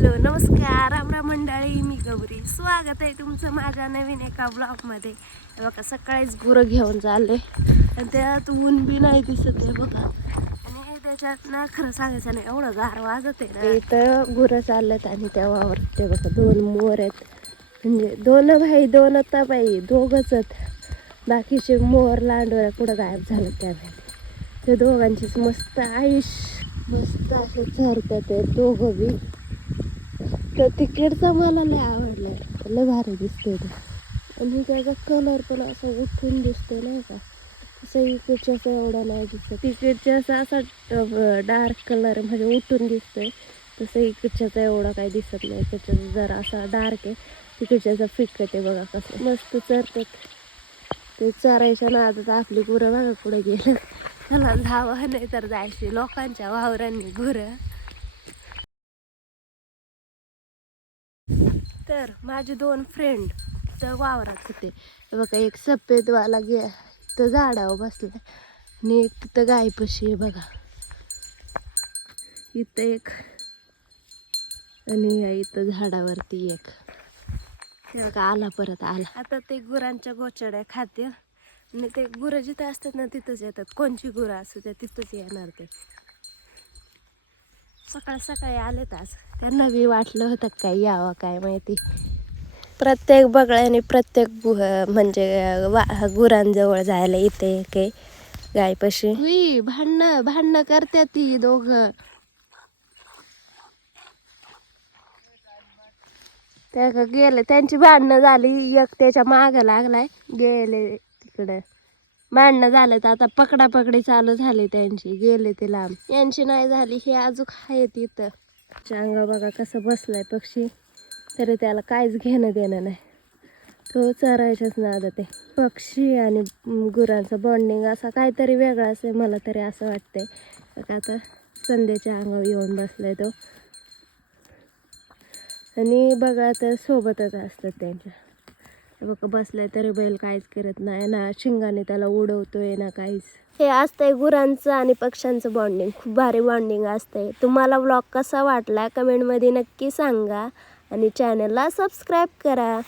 Hello नमस्कार रामराम मंडळी, मी गौरी. स्वागत आहे तुमचं माझ्या नवीन एका ब्लॉगमध्ये. बघा सकाळीच गुरं घेऊन चालले आणि त्यात ऊन बी नाही दिसत आहे बघा. आणि त्याच्यात ना खरं सांगायचं नाही एवढं गार वाजत आहे ना. इथं गुरं चाललेत आणि त्या वावरात ते बघा दोन मोर आहेत. म्हणजे दोन भाई दोन आता बाई दोघंच आहेत. बाकीचे मोर लांडोरा कुठं गायब झालं त्यामध्ये. ते दोघांचीच मस्त आयुष मस्त असे चरतात ते दोघं बी. तर तिकडचा मला लय आवडलाय, लय भारी दिसतोय ते. आणि त्याचा कलर पण असा उठून दिसतोय नाही का. तसं इकडच्या असं एवढा नाही दिसत. तिकडच्या असा डार्क कलर म्हणजे उठून दिसतोय. तसं इकडच्याचा एवढा काही दिसत नाही. त्याच्याचा जरा असा डार्क आहे, तिकडच्याचा फिकट आहे. बघा कसं मस्त चरतात ते. चरायच्या नादात आपली गुरं बघा पुढे गेलं. त्याला धावं नाही तर जायची लोकांच्या वावरांनी गुरं. तर माझे दोन फ्रेंड तर वावरात होते बघा. एक सफेदवाला तर झाडावर बसला आणि एक तिथं गायपाशी आहे बघा. इथं एक आणि इथं झाडावरती एक. बघा आला परत आला. आता ते गुरांच्या गोचड्या खाते आणि ते गुरं जिथं असतात ना तिथंच येतात. कोणची गुरं असू त्या तिथंच येणार ते. सकाळ सकाळी आलेत आज. त्यांना बी वाटलं होतं काय यावं काय माहिती. प्रत्येक बगळ्याने प्रत्येक म्हणजे गुरांजवळ जायला इथे काही गायपाशी भांडणं करते ती दोघं. त्या गेले त्यांची भांडणं झाली. एक त्याच्या माग लागलाय गेले तिकडे. भांडणं झालं तर आता पकडापकडी चालू झाली त्यांची. गेले ते लांब. यांची नाही झाली हे अजून आहेत इथं. चांगा बघा कसं बसलाय पक्षी, तरी त्याला काहीच घेणं देणं नाही. तो चरायच्याच नादात आहे. पक्षी आणि गुरांचं बॉन्डिंग असा काहीतरी वेगळा असेल मला तरी असं वाटतंय. आता संध्याच्या अंगावर येऊन बसलाय तो. आणि बघा तर सोबतच असतात त्यांच्या. बघा बसलाय तरी बैल काहीच करत नाही ना, शिंगाने त्याला उडवतोय ना काहीच. हे असतंय गुरांचं आणि पक्ष्यांचं बॉन्डिंग. खूप भारी बॉन्डिंग असतंय. तुम्हाला व्लॉग कसा वाटला कमेंटमध्ये नक्की सांगा आणि चॅनलला सबस्क्राईब करा.